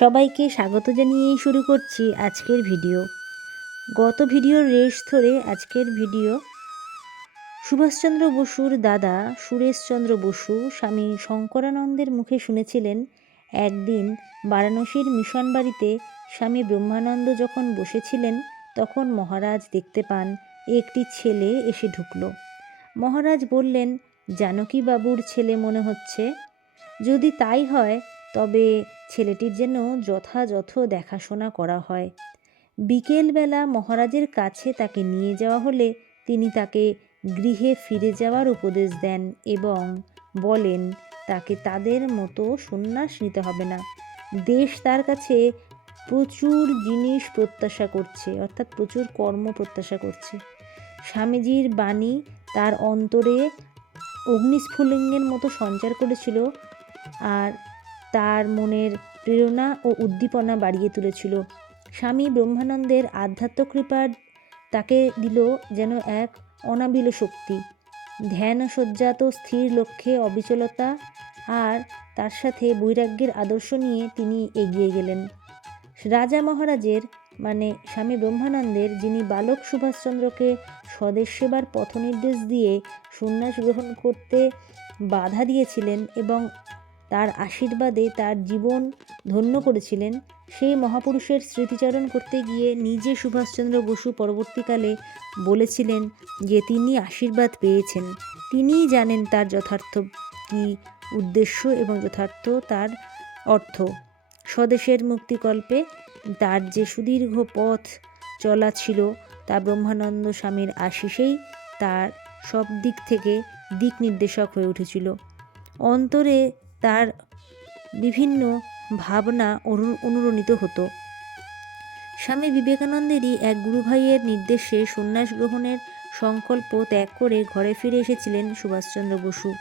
সবাইকে স্বাগত জানিয়েই শুরু করছি আজকের ভিডিও। গত ভিডিওর রেশ ধরে আজকের ভিডিও সুভাষচন্দ্র বসুর দাদা সুরেশচন্দ্র বসু স্বামী শঙ্করানন্দের মুখে শুনেছিলেন, একদিন বারাণসীর মিশন বাড়িতে স্বামী ব্রহ্মানন্দ যখন বসেছিলেন, তখন মহারাজ দেখতে পান একটি ছেলে এসে ঢুকলো। মহারাজ বললেন, জানকী বাবুর ছেলে মনে হচ্ছে? যদি তাই হয় তবে ছেলেটির যেন যথাযথ দেখাশোনা করা হয়। বিকেলবেলা মহারাজের কাছে তাকে নিয়ে যাওয়া হলে তিনি তাকে গৃহে ফিরে যাওয়ার উপদেশ দেন এবং বলেন, তাকে তাদের মতো সন্ন্যাস নিতে হবে না। দেশ তার কাছে প্রচুর জিনিস প্রত্যাশা করছে, অর্থাৎ প্রচুর কর্ম প্রত্যাশা করছে। স্বামীজির বাণী তার অন্তরে অগ্নিস্ফুলিঙ্গের মতো সঞ্চার করেছিল আর তার মনের প্রেরণা ও উদ্দীপনা বাড়িয়ে তুলেছিল। স্বামী ব্রহ্মানন্দের আধ্যাত্ম কৃপার তাকে দিল যেন এক অনাবিল শক্তি। ধ্যান সজ্জাত স্থির লক্ষ্যে অবিচলতা আর তার সাথে বৈরাগ্যের আদর্শ নিয়ে তিনি এগিয়ে গেলেন। রাজা মহারাজের মানে স্বামী ব্রহ্মানন্দের, যিনি বালক সুভাষচন্দ্রকে স্বদেশ সেবার পথনির্দেশ দিয়ে সন্ন্যাস গ্রহণ করতে বাধা দিয়েছিলেন এবং তার আশীর্বাদে তার জীবন ধন্য করেছিলেন। সেই মহাপুরুষের স্মৃতিচারণ করতে গিয়ে নিজে সুভাষচন্দ্র বসু পরবর্তীকালে বলেছিলেন যে তিনি আশীর্বাদ পেয়েছেন। তিনিই জানেন তার যথার্থ কী উদ্দেশ্য এবং যথার্থ তার অর্থ। স্বদেশের মুক্তিকল্পে তার যে সুদীর্ঘ পথ চলা ছিল তা ব্রহ্মানন্দ স্বামীর আশিসেই তার সব দিক থেকে দিক নির্দেশক হয়ে উঠেছিল। অন্তরে তার বিভিন্ন ভাবনা অনু- অনুরণিত হতো। স্বামী বিবেকানন্দেরই এক গুরুভাইয়ের নির্দেশে সন্ন্যাস গ্রহণের সংকল্প ত্যাগ করে ঘরে ফিরে এসেছিলেন সুভাষচন্দ্র বসু।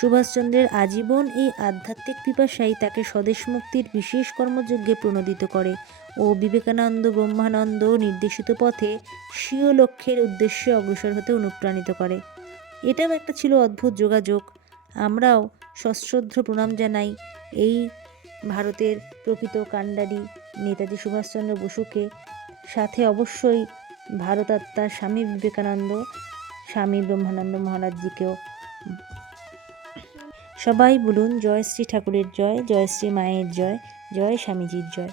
সুভাষচন্দ্রের আজীবন এই আধ্যাত্মিক পিপাসাই তাকে স্বদেশ মুক্তির বিশেষ কর্মযজ্ঞে প্রণোদিত করে ও বিবেকানন্দ ব্রহ্মানন্দ নির্দেশিত পথে স্বীয় লক্ষ্যের উদ্দেশ্যে অগ্রসর হতে অনুপ্রাণিত করে। এটাও একটা ছিল অদ্ভুত যোগাযোগ। আমরাও সশ্রদ্ধ প্রণাম জানাই এই ভারতের প্রকৃত কাণ্ডারি নেতাজি সুভাষচন্দ্র বসুকে। সাথে অবশ্যই ভারতাত্মার স্বামী বিবেকানন্দ, স্বামী ব্রহ্মানন্দ মহারাজজিকেও। সবাই বলুন, জয় শ্রী ঠাকুরের জয় জয় শ্রী মায়ের জয় জয় স্বামীজির জয়।